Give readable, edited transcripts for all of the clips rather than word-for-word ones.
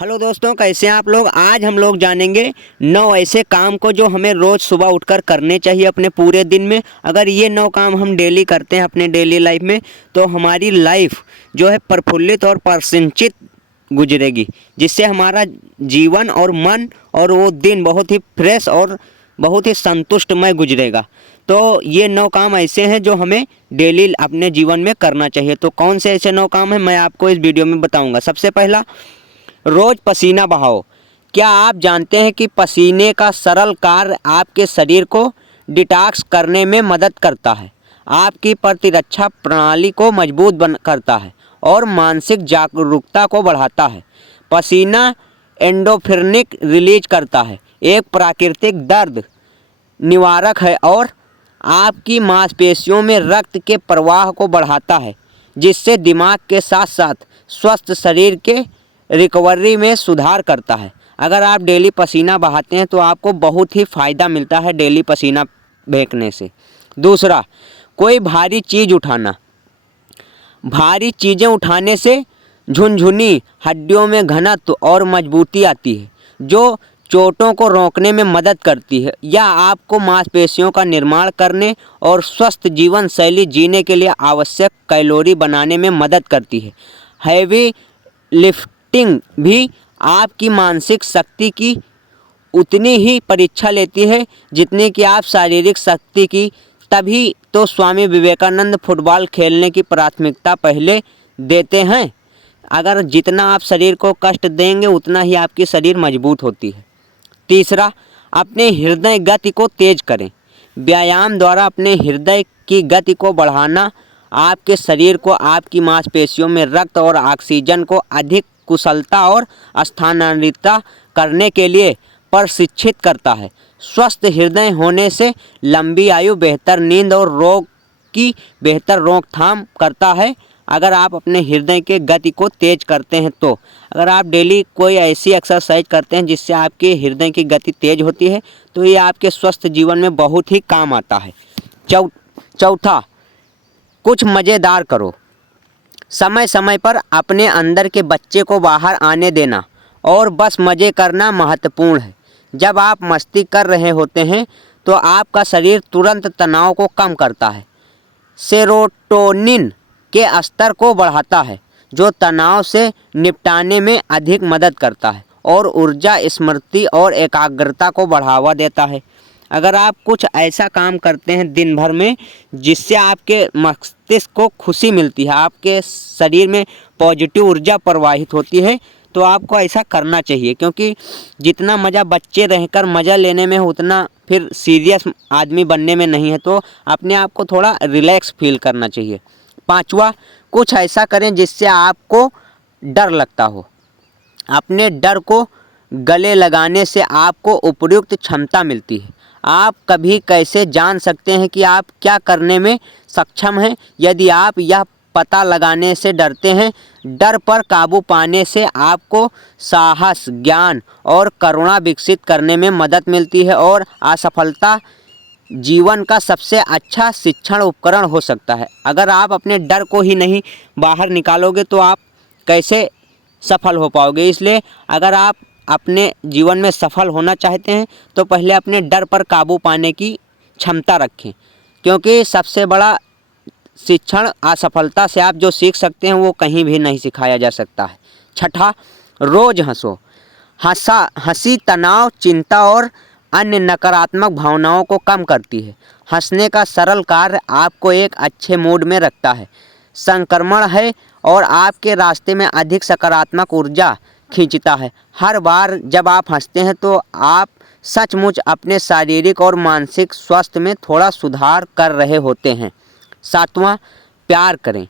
Hello दोस्तों, कैसे हैं आप लोग। आज हम लोग जानेंगे 9 ऐसे काम को जो हमें रोज़ सुबह उठकर करने चाहिए अपने पूरे दिन में। अगर ये 9 काम हम डेली करते हैं अपने डेली लाइफ में तो हमारी लाइफ जो है प्रफुल्लित और प्रसन्नचित गुजरेगी, जिससे हमारा जीवन और मन और वो दिन बहुत ही फ्रेश और बहुत ही संतुष्टमय गुजरेगा। तो ये 9 काम ऐसे हैं जो हमें डेली अपने जीवन में करना चाहिए। तो कौन से ऐसे 9 काम हैं मैं आपको इस वीडियो में बताऊंगा। सबसे पहला, रोज पसीना बहाओ। क्या आप जानते हैं कि पसीने का सरल कार्य आपके शरीर को डिटॉक्स करने में मदद करता है, आपकी प्रतिरक्षा प्रणाली को मजबूत करता है और मानसिक जागरूकता को बढ़ाता है। पसीना एंडोर्फिन रिलीज करता है, एक प्राकृतिक दर्द निवारक है और आपकी मांसपेशियों में रक्त के प्रवाह को बढ़ाता है, जिससे दिमाग के साथ साथ स्वस्थ शरीर के रिकवरी में सुधार करता है। अगर आप डेली पसीना बहाते हैं तो आपको बहुत ही फ़ायदा मिलता है डेली पसीना बहाने से। दूसरा, कोई भारी चीज़ उठाना। भारी चीज़ें उठाने से झुनझुनी हड्डियों में घनत्व और मजबूती आती है, जो चोटों को रोकने में मदद करती है। यह आपको मांसपेशियों का निर्माण करने और स्वस्थ जीवन शैली जीने के लिए आवश्यक कैलोरी बनाने में मदद करती है। हैवी लिफ्टिंग भी आपकी मानसिक शक्ति की उतनी ही परीक्षा लेती है जितनी कि आप शारीरिक शक्ति की। तभी तो स्वामी विवेकानंद फुटबॉल खेलने की प्राथमिकता पहले देते हैं। अगर जितना आप शरीर को कष्ट देंगे उतना ही आपकी शरीर मजबूत होती है। तीसरा, अपने हृदय गति को तेज करें। व्यायाम द्वारा अपने हृदय की गति को बढ़ाना आपके शरीर को आपकी मांसपेशियों में रक्त और ऑक्सीजन को अधिक कुशलता और स्थानांतरित करने के लिए प्रशिक्षित करता है। स्वस्थ हृदय होने से लंबी आयु, बेहतर नींद और रोग की बेहतर रोकथाम करता है। अगर आप अपने हृदय के गति को तेज करते हैं तो अगर आप डेली कोई ऐसी एक्सरसाइज करते हैं जिससे आपके हृदय की गति तेज होती है तो ये आपके स्वस्थ जीवन में बहुत ही काम आता है। चौथा, कुछ मज़ेदार करो। समय समय पर अपने अंदर के बच्चे को बाहर आने देना और बस मज़े करना महत्वपूर्ण है। जब आप मस्ती कर रहे होते हैं तो आपका शरीर तुरंत तनाव को कम करता है, सेरोटोनिन के स्तर को बढ़ाता है, जो तनाव से निपटाने में अधिक मदद करता है और ऊर्जा, स्मृति और एकाग्रता को बढ़ावा देता है। अगर आप कुछ ऐसा काम करते हैं दिन भर में जिससे आपके मस्तिष्क को खुशी मिलती है, आपके शरीर में पॉजिटिव ऊर्जा प्रवाहित होती है, तो आपको ऐसा करना चाहिए। क्योंकि जितना मज़ा बच्चे रहकर मज़ा लेने में है उतना फिर सीरियस आदमी बनने में नहीं है। तो अपने आप को थोड़ा रिलैक्स फील करना चाहिए। पांचवा, कुछ ऐसा करें जिससे आपको डर लगता हो। अपने डर को गले लगाने से आपको उपयुक्त क्षमता मिलती है। आप कभी कैसे जान सकते हैं कि आप क्या करने में सक्षम हैं? यदि आप यह पता लगाने से डरते हैं। डर पर काबू पाने से आपको साहस, ज्ञान और करुणा विकसित करने में मदद मिलती है और असफलता जीवन का सबसे अच्छा शिक्षण उपकरण हो सकता है। अगर आप अपने डर को ही नहीं बाहर निकालोगे तो आप कैसे सफल हो पाओगे। इसलिए अगर आप अपने जीवन में सफल होना चाहते हैं तो पहले अपने डर पर काबू पाने की क्षमता रखें, क्योंकि सबसे बड़ा शिक्षण असफलता से आप जो सीख सकते हैं वो कहीं भी नहीं सिखाया जा सकता है। छठा, रोज़ हंसो। हंसी तनाव, चिंता और अन्य नकारात्मक भावनाओं को कम करती है। हंसने का सरल कार्य आपको एक अच्छे मूड में रखता है, संक्रमण है और आपके रास्ते में अधिक सकारात्मक ऊर्जा खींचता है। हर बार जब आप हंसते हैं तो आप सचमुच अपने शारीरिक और मानसिक स्वास्थ्य में थोड़ा सुधार कर रहे होते हैं। सातवां, प्यार करें।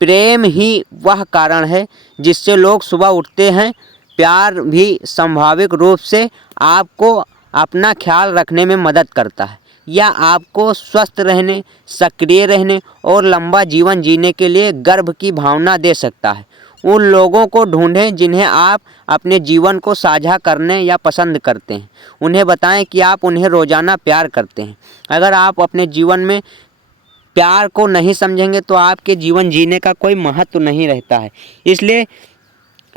प्रेम ही वह कारण है जिससे लोग सुबह उठते हैं। प्यार भी स्वाभाविक रूप से आपको अपना ख्याल रखने में मदद करता है। यह आपको स्वस्थ रहने, सक्रिय रहने और लंबा जीवन जीने के लिए गर्व की भावना दे सकता है। उन लोगों को ढूंढें जिन्हें आप अपने जीवन को साझा करने या पसंद करते हैं। उन्हें बताएं कि आप उन्हें रोज़ाना प्यार करते हैं। अगर आप अपने जीवन में प्यार को नहीं समझेंगे तो आपके जीवन जीने का कोई महत्व नहीं रहता है। इसलिए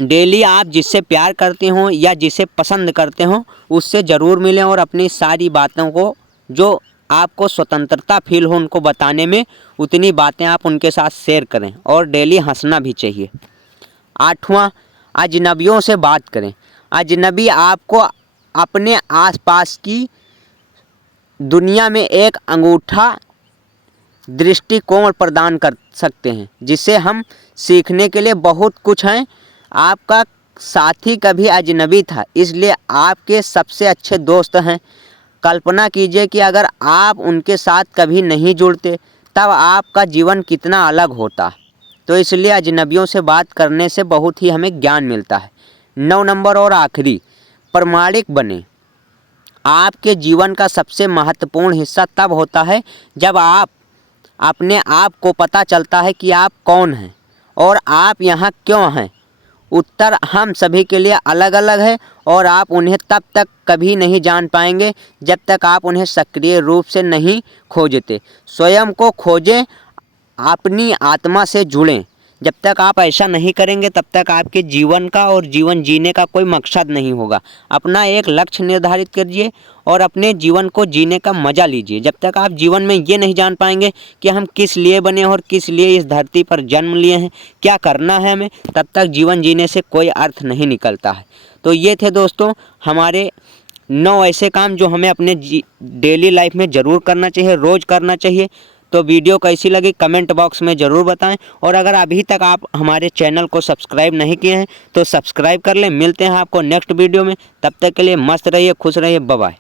डेली आप जिससे प्यार करते हो या जिसे पसंद करते हो उससे ज़रूर मिलें और अपनी सारी बातों को जो आपको स्वतंत्रता फील हो उनको बताने में उतनी बातें आप उनके साथ शेयर करें और डेली हंसना भी चाहिए। 8वां, अजनबियों से बात करें। अजनबी आपको अपने आसपास की दुनिया में एक अंगूठा दृष्टिकोण प्रदान कर सकते हैं जिसे हम सीखने के लिए बहुत कुछ हैं। आपका साथी कभी अजनबी था इसलिए आपके सबसे अच्छे दोस्त हैं। कल्पना कीजिए कि अगर आप उनके साथ कभी नहीं जुड़ते तब आपका जीवन कितना अलग होता। तो इसलिए अजनबियों से बात करने से बहुत ही हमें ज्ञान मिलता है। 9 नंबर और आखिरी, प्रामाणिक बने। आपके जीवन का सबसे महत्वपूर्ण हिस्सा तब होता है जब आप अपने आप को पता चलता है कि आप कौन हैं और आप यहाँ क्यों हैं। उत्तर हम सभी के लिए अलग अलग है और आप उन्हें तब तक कभी नहीं जान पाएंगे जब तक आप उन्हें सक्रिय रूप से नहीं खोजते। स्वयं को खोजें, अपनी आत्मा से जुड़ें। जब तक आप ऐसा नहीं करेंगे तब तक आपके जीवन का और जीवन जीने का कोई मकसद नहीं होगा। अपना एक लक्ष्य निर्धारित कीजिए और अपने जीवन को जीने का मज़ा लीजिए। जब तक आप जीवन में ये नहीं जान पाएंगे कि हम किस लिए बने और किस लिए इस धरती पर जन्म लिए हैं, क्या करना है हमें, तब तक जीवन जीने से कोई अर्थ नहीं निकलता है। तो ये थे दोस्तों हमारे 9 ऐसे काम जो हमें अपने डेली लाइफ में ज़रूर करना चाहिए, रोज़ करना चाहिए। तो वीडियो कैसी लगी कमेंट बॉक्स में ज़रूर बताएं और अगर अभी तक आप हमारे चैनल को सब्सक्राइब नहीं किए हैं तो सब्सक्राइब कर लें। मिलते हैं आपको नेक्स्ट वीडियो में, तब तक के लिए मस्त रहिए, खुश रहिए, बाय बाय।